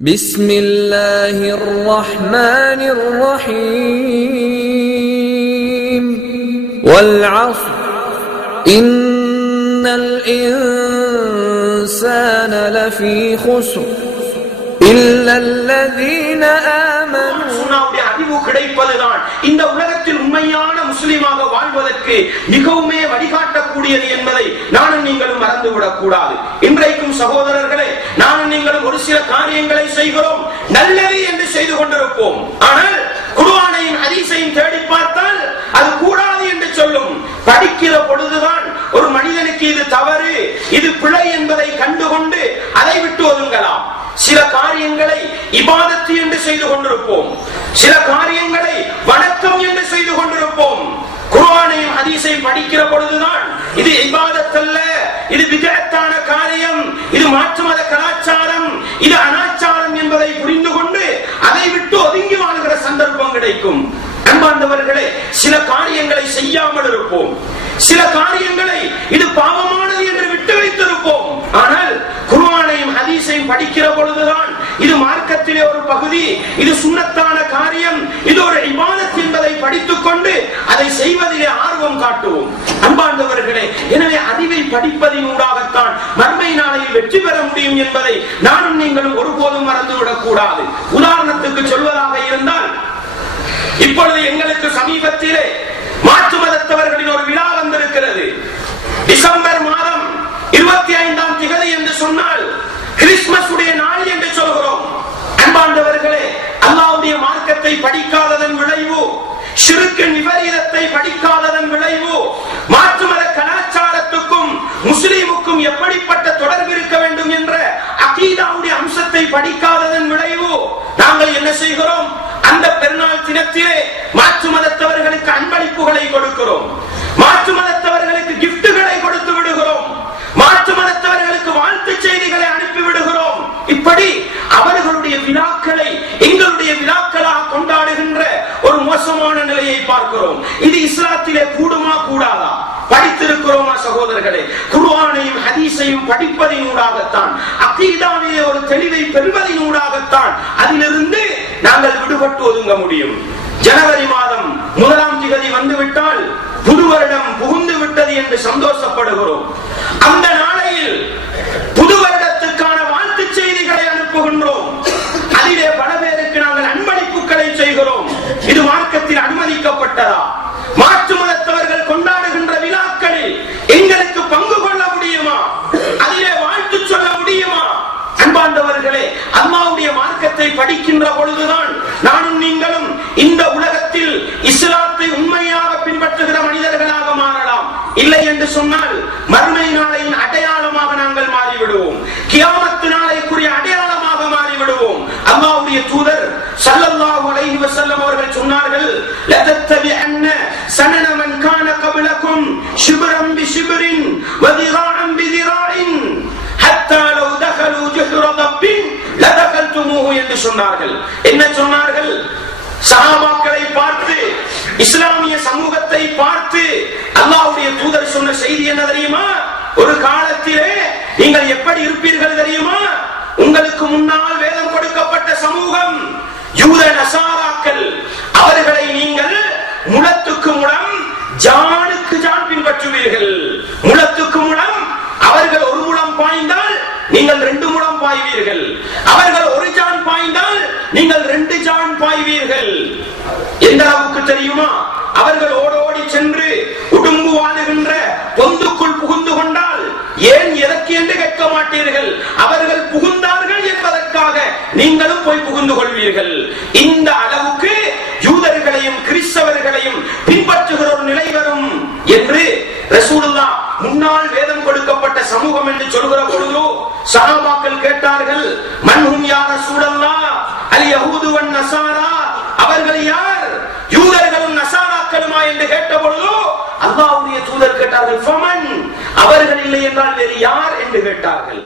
بسم الله الرحمن الرحيم والعصر إن الإنسان لفي خسر إلا الذين آمنوا. அறிவு கிடைப்பதுதான் இந்த உலகத்தில் உண்மையான முஸ்லிமாக வாழ்வதற்கு மிகவும் வழிகாட்டக்கூடியது என்பதை நானும் நீங்களும் மறந்துவிடக் கூடாது. இன்றைக்கும் சகோதரர்களே, நானும் நீங்களும் ஒரு சில காரியங்களை செய்கிறோம், நல்லது என்று செய்து கொண்டிருப்போம். ஆனால் குர்ஆனையும் ஹதீஸையும் தேடி பார்த்தால் அது கூடாது என்று சொல்லும். படிக்கிற பொழுதுதான் ஒரு மனிதனுக்கு இது தவறு, இது பிழை என்பதை கண்டுகொண்டு அதை விட்டு ஒதுங்கலாம். சில காரியங்களை இபாதத்து என்று செய்து கொண்டிருப்போம், சில காரியங்களை வணக்கம் என்று செய்து கொண்டிருப்போம். குர்ஆனையும் ஹதீஸையும் படிக்கிற பொழுதுதான் இது இபாதத் அல்ல, இது பித்அத்தான காரியம், இது மாற்று மத கலாச்சாரம், இது அனாச்சாரம் என்பதை புரிந்து கொண்டு அதை விட்டு ஒதுங்கி வாழ்கிற சந்தர்ப்பம் கிடைக்கும். அன்பார்ந்தவர்களே, சில காரியங்களை செய்யாமல் இருப்போம், சில காரியங்களை இது பாவமானது என்று விட்டு வைத்திருப்போம். ஆனால் குர்ஆனையும் ஹதீஸையும் படிக்கிற பொழுதுதான் இது மார்க்கத்திலே ஒரு பகுதி, இது சுன்னத்தான காரியம், இது ஒரு இபாதத் என்பதை படித்துக் கொண்டு அதை செய்வதிலே ஆர்வம் காட்டுவோம். அன்பார்ந்தவர்களே, எனவே அறிவை படிப்பதின் ஊடாகத்தான் மறுமை நாளையில் வெற்றி பெற முடியும் என்பதை நானும் நீங்களும் ஒருபோதும் மறந்துவிடக் கூடாது. உதாரணத்துக்கு சொல்வதாக இருந்தால், இப்பொழுது எங்களுக்கு சமீபத்திலே மாற்று மதத்தவர்களின் ஒரு விழா வந்திருக்கிறது. டிசம்பர் மாதம் 25ஆம் திகதி என்று சொன்னால் கிறிஸ்துமஸ் உடைய நாள் என்று சொல்கிறோம். அன்பார்ந்தவர்களே, அல்லாஹ்வுடைய மார்க்கத்தை படிக்காததன் விளைவு, ஷிர்கின் விபரீதத்தை படிக்காததன் விளைவு, மாற்று மத கலாச்சாரத்துக்கும் முஸ்லிமுக்கும் எப்படிப்பட்ட தொடர்பு இருக்க வேண்டும் என்ற அகீதாவுடைய அம்சத்தை படிக்காததன் விளைவு, நாங்கள் என்ன செய்கிறோம்? அந்த பெருநாள் தினத்திலே மாற்று மதத்தவர்களுக்கு அன்பளிப்புகளை கொடுக்கிறோம், மாற்று மதத்தவர்களுக்கு கிஃப்ட்டுகளை கொடுத்து விடுகிறோம், மாற்று மதத்தவர்களுக்கு வாழ்த்து செய்திகளை அனுப்பி விடுகிறோம். இப்படி அவர்களுடைய விழாக்களை எங்களுடைய விழாக்களாக கொண்டாடுகின்ற ஒரு மோசமான நிலையை பார்க்கிறோம். இது இஸ்லாத்திலே கூடுமா கூடாதா? படித்திருக்கிறோமா சகோதரர்களே? குர்ஆனையும் ஹதீஸையும் படிப்பதின் ஊடாகத்தான், அகீதாவிலே ஒரு தெளிவை பெறுவதின் ஊடாகத்தான் அதிலிருந்து நாங்கள் விடுபட்டு ஒதுங்க முடியும். ஜனவரி மாதம் 1ஆம் திகதி வந்துவிட்டால் புது வருடம் புகுந்து விட்டது என்று சந்தோஷப்படுகிறோம். அந்த நாளையில் புது வருடத்துக்கான வாழ்த்து செய்திகளை அனுப்புகின்றோம். அதிலே பல பேருக்கு நாங்கள் அன்பளிப்புகளை செய்கிறோம். இது மார்க்கத்தில் அனுமதிக்கப்பட்டதா? மாற்று மதத்தவர்கள் கொண்டாடுகின்ற விழாக்களில் எங்களுக்கு பங்கு கொள்ள முடியுமா? அதிலே வாழ்த்து சொல்ல முடியுமா? அன்பார்ந்தவர்களே, அல்லாஹ்வுடைய மார்க்கத்தை படிக்கின்ற பொழுதுதான் நானும் நீங்களும் இந்த உலகத்தில் இஸ்லாத்தை உண்மையாக பின்பற்றுகிற மனிதர்களாக மாறலாம். இல்லை என்று சொன்னால் மறுமை நாளையின் அடையாளமாக நாங்கள் மாறிவிடுவோம், கியாமத் நாளைக்குரிய அடையாளமாக மாறிவிடுவோம். அல்லாஹ்வுடைய தூதர் ஸல்லல்லாஹு அலைஹி வஸல்லம் அவர்கள் சொன்னார்கள், லதத்தபிஅன்ன சனன மன் கான கப்லகும் ஷிப்ரன் பிஷிப்ரின் வ திராஅன் பிதிராஇன் ஹத்தா லவ் தகலு ஜுஹ்ர தப்பின் லதகல்துமூஹு என்று சொன்னார்கள். என்ன சொன்னார்கள்? சஹாபாக்களை பார்த்து, இஸ்லாமிய சமூகத்தை பார்த்து அல்லாஹ்வுடைய தூதர் சொன்ன செய்தி என்ன தெரியுமா? ஒரு காலத்திலே நீங்கள் எப்படி இருப்பீர்கள் தெரியுமா? உங்களுக்கு முன்னால் வேதம் கொடுக்கப்பட்ட சமூகம் யூத நசாராக்கள், அவர்களை நீங்கள் முழத்துக்கு முழம் ஜானுக்கு ஜான் பின்பற்றுவீர்கள். முழத்துக்கு முழம், அவர்கள் ஒரு முழம் பாய்ந்தால் நீங்கள் 2 முழம் பாய்வீர்கள், அவர்கள் ஒரு ஜான் பாய்ந்தால் நீங்கள் 2 ஜான் பாய்வீர்கள். எந்த அளவுக்கு தெரியுமா? அவர்கள் ஓடோடி சென்று உடும்பு வாழுகின்ற பொந்துக்குள் புகுந்து கொண்டால் ஏன் எதற்கு என்று கேட்க மாட்டீர்கள், அவர்கள் புகுந்தார்கள் என்பதற்காக நீங்களும் போய் புகுந்து கொள்வீர்கள். இந்த அளவுக்கு யூதர்களையும் கிறிஸ்தவர்களையும் பின்பற்றுகிற ஒரு நிலை வரும் என்று ரசூலுல்லாஹ் முன்னால் வேதம் கொடுக்கப்பட்ட சமூகம் என்று சொல்கிற பொழுது சஹாபாக்கள் கேட்டார்கள், மன்ஹும் யா ரசூலல்லாஹ் அல் யஹூது வன் நஸாரா, அவர்கள் யார்? யூதர்களும் நஸாராக்களுமா என்று கேட்ட பொழுது அல்லாஹ்வுடைய தூதர் கேட்டார்கள், ஃபமன், அவர்கள் இல்லை என்றால் வேறு யார் என்று கேட்டார்கள்.